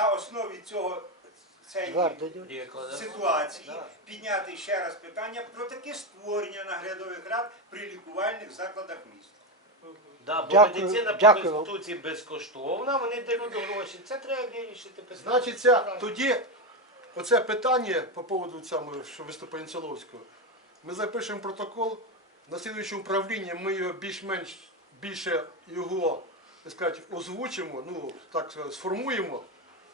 на основі цього цієї ситуації підняти ще раз питання про таке створення наглядових рад при лікувальних закладах міста. Да, бо Дякую, медицина дякую по конституції безкоштовна, вони дають гроші. Це треба вирішити питання. Значить, ця, тоді оце питання по поводу цього, що виступає Інцеловського, ми запишемо протокол, на слідуючому управлінні ми його більш-менш більше його так сказати, озвучимо, ну так сказати, сформуємо,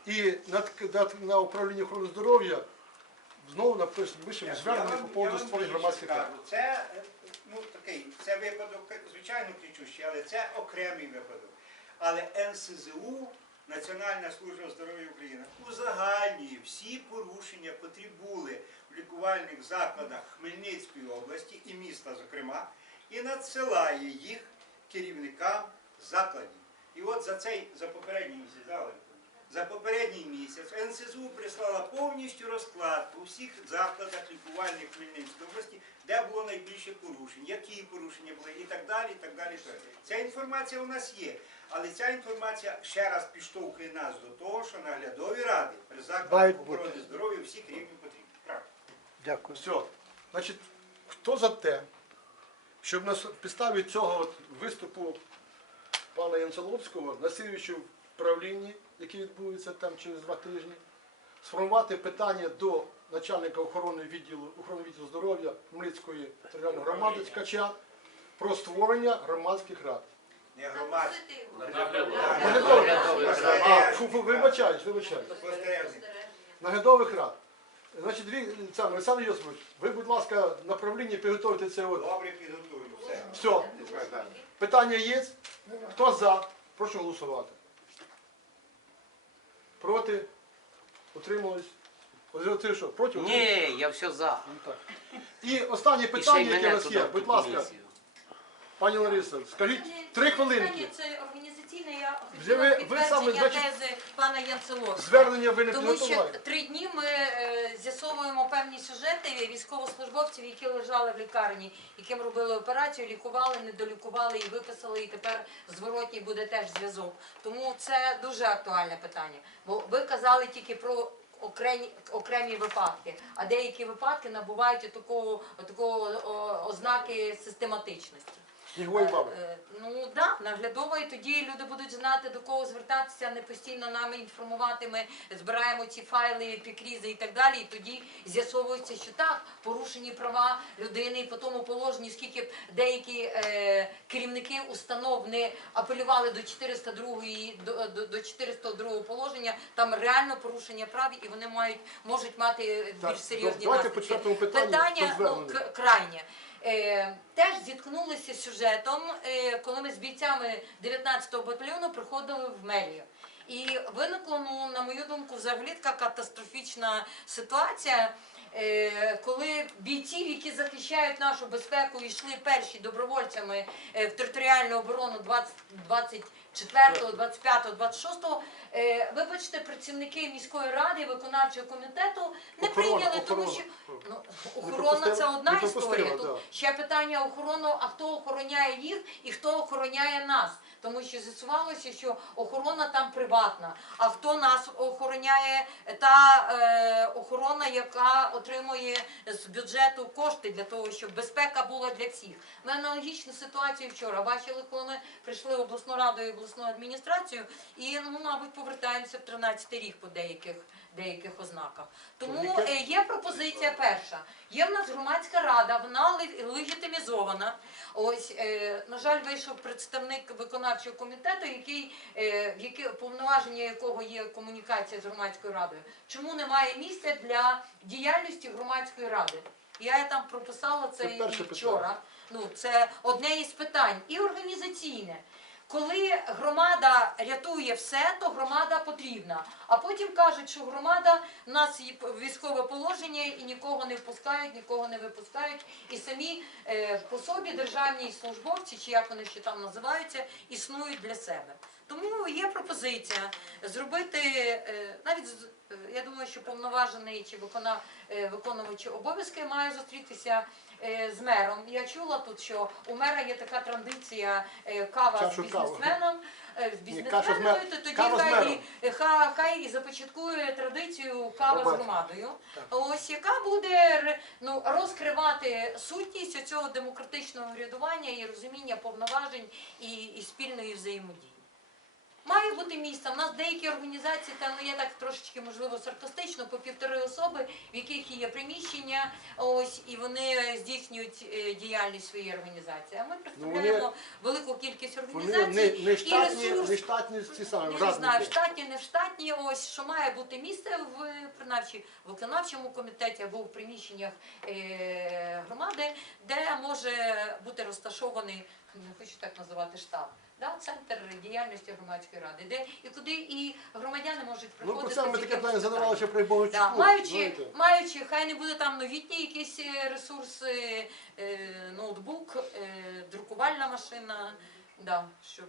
і на, на, на управлінні охорони здоров'я знову пишемо Я звернення по поводу створення громадських рад. Це е, ну такий, це випадок, звичайно, кричущий, але це окремий випадок. Але НСЗУ, Національна служба здоров'я України, узагальнює всі порушення, котрі були в лікувальних закладах Хмельницької області і міста, зокрема, і надсилає їх керівникам закладів. І от за цей, за попередній місяць? За попередній місяць НСЗУ прислала повністю розклад по всіх закладах лікувальних Хмельницької області, де було найбільше порушень, які порушення були і так далі. і так далі. Ця інформація у нас є. Але ця інформація ще раз підштовхує нас до того, що наглядові ради при закладах охорони здоров'я всіх рівнів потрібні. Правда. Дякую. Все. Значить, хто за те, щоб на підставі цього от виступу пана Янцеловського на слідуючому правлінні, яке відбудеться там через два тижні, сформувати питання до начальника охорони відділу охорони відділу здоров'я Хмельницької територіальної громади Ткача про створення громадських рад. Не фу, вибачаюсь, вибачаюсь. Наглядових рад. Значить, Олександр Йосифович, ви, будь ласка, на правлінні підготуйте це от. Добре підготую. Все. Все. Питання є? Хто за? Прошу голосувати. Проти? Утримались? Ось Ти що, проти? Ні, я все за. Так. І останнє І ще й питання, яке у мене нас туди є. в ту Будь ласка, комісію. пані Лариса, скажіть три хвилинки. Це організаційне, я Вже ви- хотіла саме, підтвердження значить, тези пана Янцеловського. Звернення ви не Тому що підготували. три дні ми е, з'ясовуємо певні сюжети військовослужбовців, які лежали в лікарні, яким робили операцію, лікували, недолікували і виписали, і тепер зворотній буде теж зв'язок. Тому це дуже актуальне питання. Бо ви казали тільки про окремі, окремі випадки, а деякі випадки набувають такого, такого ознаки систематичності. Снігової баби. Е, е, Ну да, наглядово, і тоді люди будуть знати до кого звертатися, не постійно нами інформувати. Ми збираємо ці файли, пікрізи і так далі. І тоді з'ясовується, що так, порушені права людини, і по тому положенню, скільки б деякі е, керівники установ не апелювали до 402 до, до, до 402 положення, там реально порушення прав, і вони мають можуть мати більш серйозні наслідки. питанню, Питання ну, крайнє. Е, теж зіткнулися з сюжетом, е, коли ми з бійцями 19-го батальйону приходили в мерію. І виникла, ну, на мою думку, взагалі така катастрофічна ситуація. е, Коли бійців, які захищають нашу безпеку, йшли перші добровольцями в територіальну оборону 20, 24, 25, 26, е, вибачте, працівники міської ради, і виконавчого комітету не Охорона, прийняли, тому охорона. що ну, охорона це одна не пропустили, історія. да. Тут ще питання охорону, а хто охороняє їх і хто охороняє нас. Тому що з'ясувалося, що охорона там приватна. А хто нас охороняє, та е, охорона, яка отримує з бюджету кошти для того, щоб безпека була для всіх. Ми аналогічну ситуацію вчора бачили, коли ми прийшли в обласну раду і обласну адміністрацію, і ну, мабуть, повертаємося в 13 рік по деяких деяких ознаках. Тому е, є пропозиція перша. Є в нас громадська рада, вона ле- легітимізована. Ось, е, на жаль, вийшов представник виконавчого комітету, який, е, в яке, повноваження якого є комунікація з громадською радою. Чому немає місця для діяльності громадської ради? Я там прописала це, Це і вчора. Ну, це одне із питань. І організаційне. Коли громада рятує все, то громада потрібна. А потім кажуть, що громада в нас є військове положення і нікого не впускають, нікого не випускають. І самі е, по собі державні службовці, чи як вони ще там називаються, існують для себе. Тому є пропозиція зробити е, навіть з- е, я думаю, що повноважений чи викона, е, виконувач обов'язки має зустрітися з мером. Я чула тут, що у мера є така традиція кава з Чашу кави. бізнесменом. з бізнесменами, то тоді кава хай, і- хай, хай і започаткує традицію кава з Громадська. громадою. Ось яка буде ну, розкривати сутність цього демократичного врядування і розуміння повноважень і, і спільної взаємодії. Має бути місце. У нас деякі організації, там ну я так трошечки можливо саркастично, по півтори особи, в яких є приміщення, ось і вони здійснюють е, діяльність своєї організації. А ми представляємо велику кількість Ну, Вони організацій не, не і штатні, ресурс. не штатні ці самі не знаю, штатні, не штатні, ось що має бути місце в принавчі в виконавчому комітеті або в приміщеннях е, громади, де може бути розташований, не хочу так називати штаб. Да, центр діяльності громадської ради, де і куди і громадяни можуть Ну, приходити. про це ми таке питання задавали ще при Богучуку. Да, маючи, маючи, хай не буде там новітній якийсь е, ресурс, е, ноутбук, е, друкувальна машина, да, щоб.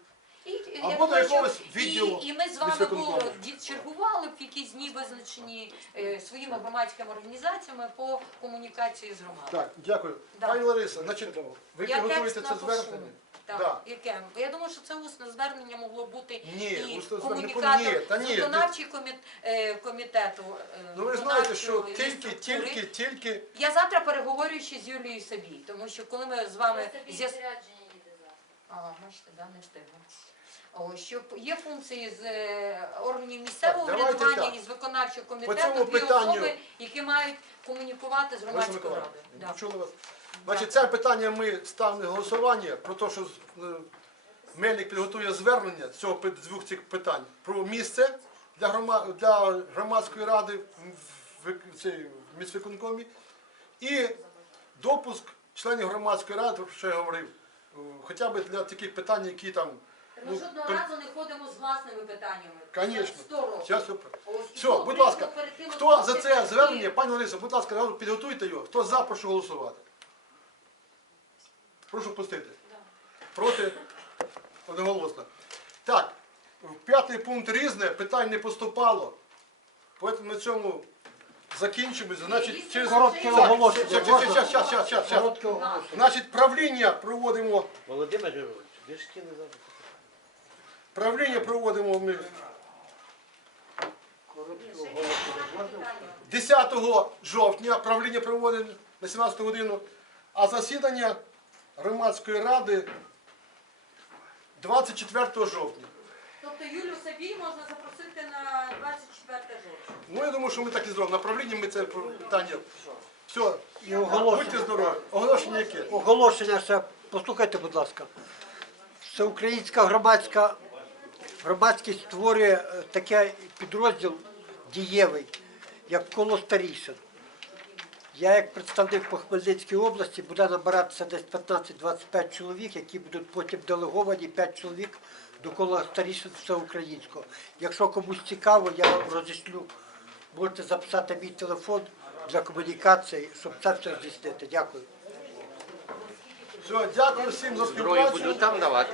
І, Або я до якогось відділу і, і ми з вами було, чергували б якісь дні визначені е, своїми громадськими організаціями по комунікації з громадою. Так, дякую. Да. Пані Лариса, значить, ви Я підготуєте текст це напишу. звернення? Так, Да. яке? Бо Я думаю, що це усне звернення могло бути Ні, і усне звернення- комунікатор ні, та з коміт, е, комітету. е, Ну ви знаєте, виконавчої що тільки, структури. тільки, тільки Я завтра переговорю ще з Юлією Сабій, тому що коли ми з вами з'яс... А, бачите, да, не встигла. О, що є функції з е, органів місцевого Так, давайте врядування так. і з виконавчого цьому комітету дві питанню- особи, які мають комунікувати з Лариса громадською Миколаївна, радою. Да. почули вас. Значить, це питання ми ставимо на голосування про те, що е, Мельник підготує звернення з цього двох цих питань про місце для, для громадської ради в, міськвиконкомі і допуск членів громадської ради, що я говорив, е, хоча б для таких питань, які там. Ми Ну, жодного пер- разу не ходимо з власними питаннями. Конечно. Це 100 років. Зараз ви- Ось, і Все, будь ласка, хто за це звернення, пані Лариса, будь ласка, підготуйте його. Хто за, прошу голосувати. Прошу пустити. Проти одноголосно. Так, п'ятий пункт різне, питань не поступало. Тому на цьому закінчимо. Значить, через Коротке оголошення. Щас, щас, щас, щас, щас, щас, щас. Коротке оголошення. Значить, правління проводимо. Володимир Григорович, ви ж кинули завжди. Правління проводимо ми Коротке оголошення. 10 жовтня правління проводить на 17 годину, а засідання громадської ради 24 жовтня. Тобто Юлю Сабій можна запросити на 24 жовтня. Ну я думаю, що ми так і зробимо. На правлінні ми це питання. Все, І оголошення. будьте здорові. Оголошення яке? Оголошення ще, послухайте, будь ласка. Всеукраїнська громадська громадськість створює е, такий підрозділ дієвий, як коло старішин. Я як представник по Хмельницькій області буде набиратися десь 15-25 чоловік, які будуть потім делеговані 5 чоловік до кола старішин всеукраїнського. Якщо комусь цікаво, я вам розішлю. Можете записати мій телефон для комунікації, щоб це все здійснити. Дякую. Все, дякую всім за Зброю співпрацю. буду там давати.